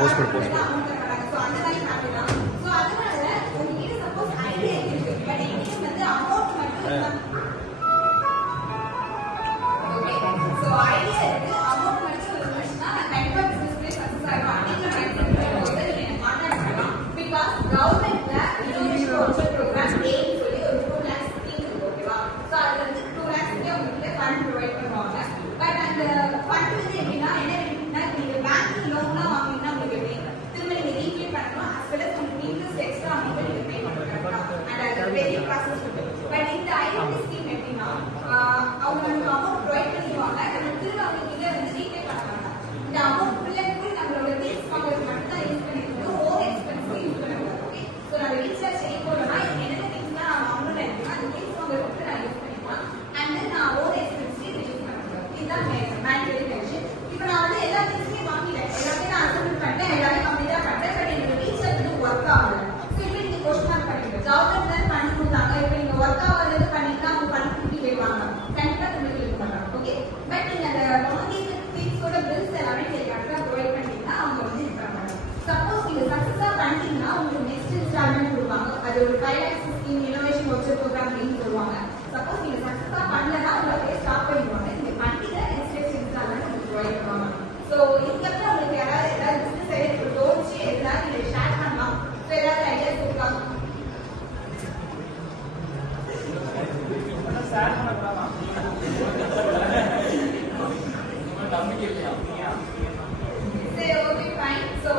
Post பண்ண post so அந்த மாதிரி ஃபேமிலி தான். ஸோ அதனால உங்ககிட்ட சப்போஸ் ஐடியா இருக்கு, பட் எங்களுக்கு வந்து அமௌண்ட் மட்டும் ஓகே. ஸோ ஐடியா இருக்கு, அமௌண்ட் மட்டும் இருந்துச்சுன்னா நான் கண்டிப்பா பிசினஸ்லேயே சக்ஸஸ் ஆகும் அப்படிங்கிற மைண்ட் போது நீங்க கான்டாக்ட் பண்ணலாம். பிகாஸ் கவர்மெண்ட்ல இன்னோவேஷன் வவுச்சர் ப்ரோக்ராம் ஏன்னு சொல்லி ஒரு 2 lakhs ஸ்கீம் இருக்கு. ஓகேவா? ஸோ அதுல வந்து 2 lakhs உங்களுக்கு ஃபண்ட் ப்ரொவைட் பண்ணுவாங்க. பட் அந்த ஃபண்ட் வந்து எப்படின்னா என்ன வேணும்னா நீங்க பேங்க் லோன்லாம் வாங்கினா உங்களுக்கு எப்படி திரும்ப நீங்க ரீபே பண்ணணும், as well as உங்களுக்கு இன்ட்ரெஸ்ட் எக்ஸ்ட்ரா அமௌண்ட் நீங்க பே பண்ணணும். அண்ட் அது பெரிய ப்ராசஸ் இருக்கு. பட் இந்த ஐடி ஸ்கீம் எப்படின்னா அவங்க நமக்கு அமௌண்ட் ப்ரொவைட் பண்ணிடுவாங்க, நம்ம திரும்ப அவங்க இதை வந்து ரீபே பண்ண மாட்டாங்க. இந்த அமௌண்ட் ஃபுல் அண்ட் ஃபுல் நம்மளோட திங்ஸ் வாங்குறது மட்டும் தான் யூஸ் பண்ணிக்கணும், ஓவர் எக்ஸ்பென்ஸ் யூஸ் பண்ணக்கூடாது. ஓகே. ஸோ நம்ம ரீசார்ஜ் செய்ய போறோம்னா என்னென்ன திங்ஸ் தான் நான் வாங்கணும்னு இருக்கேன் அந்த திங்ஸ் வாங்குறதுக்கு நான் யூஸ் பண்ணிக்கலாம். அண்ட் தென் நான் ஓவர் எக்ஸ்பென்ஸ் யூஸ் பண்ணக்கூடாது. இதுதான் மேண்டரி கண்டிஷன். இப்போ நான் வந்து எல்லா திங்ஸையும் வாங்கிட்டேன், எல்லாமே நான் அசம்பிள் பண்ணிட்டேன், எல்லாமே கம்ப்ளீட்டா பண்ணிட்டேன். பட் என்னோட ரீசார்ஜ் வந்து ஒர்க் ஆகல. ஸோ இப்போ நீங்க கொஸ்டின் மார்க் பண்ணிடுங்க. கவர்மெண்ட் தான் பண்ணி கொடுத்தாங்க, இப்போ நீங்க ஒர்க் ஆகாதது பண்ணிட்டா அவங்க பண்ணி கொடுத்து போயிடுவாங்க, கண்டிப்பா உங்களுக்கு இருக்க மாட்டாங்க. ஓகே. பட் நீங்க அந்த வாங்கிய திங்ஸோட பில்ஸ் எல்லாமே நீங்க கரெக்டா ப்ரொவைட் பண்ணீங்கன்னா அவங்க வந்து இது பண்ண மாட்டாங்க. சப்போஸ் நீங்க சக்சஸா பண்ணீங்கன்னா உங்களுக்கு நெக்ஸ்ட் இன்ஸ்டால்மெண்ட் கொடுப்பாங்க. அது ஒரு 5 lakhs scheme innovation voucher program அப்படின்னு சொல்லுவாங்க. சப்போஸ் நீங்க சக்சஸா பண்ணலன்னா உங்களுக்கு ஸ்டாப் பண்ணிடுவாங்க. நீங்க பண்ணிட்டு நெக்ஸ்ட் இன்ஸ்டால்மெண்ட் உங்களுக்கு ப்ரொவைட் பண்ணுவாங்க. ஸோ இதுக்கப்புறம் உங்களுக்கு ஏதாவது பிசினஸ் ஐடியா தோணுச்சு ஏதாவது நீங்க ஷேர் பண்ணலாம். ஸோ ஏதாவது ஐடியாஸ் இருக்கா? ஷேர் பண்ணக்கூடாதா? சரி, ஓகே, ஃபைன். ஸோ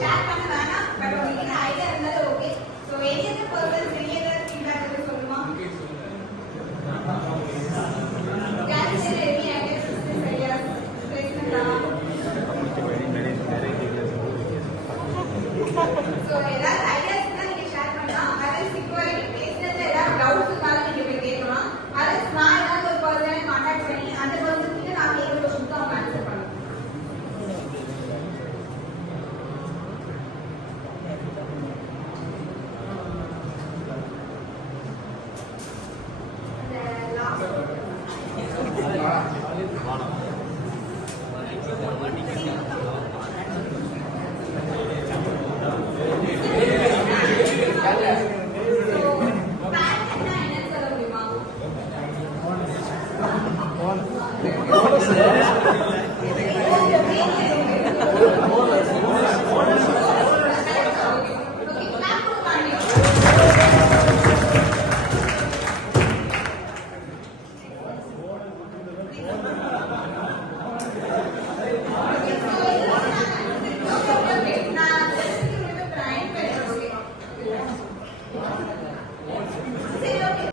ஷேர் பண்ண வேணாம், பட் உங்களுக்கு ஐடியா இருந்தாலும் okay. So any other person any other feedback எதுவும் சொல்லுமா? யாரு சரி எனி ஐடியாஸ் பிசினஸ் ஐடியாஸ் பேசுறதா? ஸோ ஏதாவது ஐடியாஸ் இருந்தால் நீங்க ஷேர் பண்ணலாம். அதர்ஸ் இப்போ பேசுறதுல ஏதாவது டவுட்ஸ் இருந்தாலும் நீங்க போய் கேட்கலாம். அதர்ஸ் நான் ஏதாவது ஒரு பர்சனை கான்டாக்ட் பண்ணி அந்த பர்சன் கிட்ட நான் கேட்குற கொஸ்டினுக்கு அவங்க ஆன்சர் பண்ணலாம். வானம்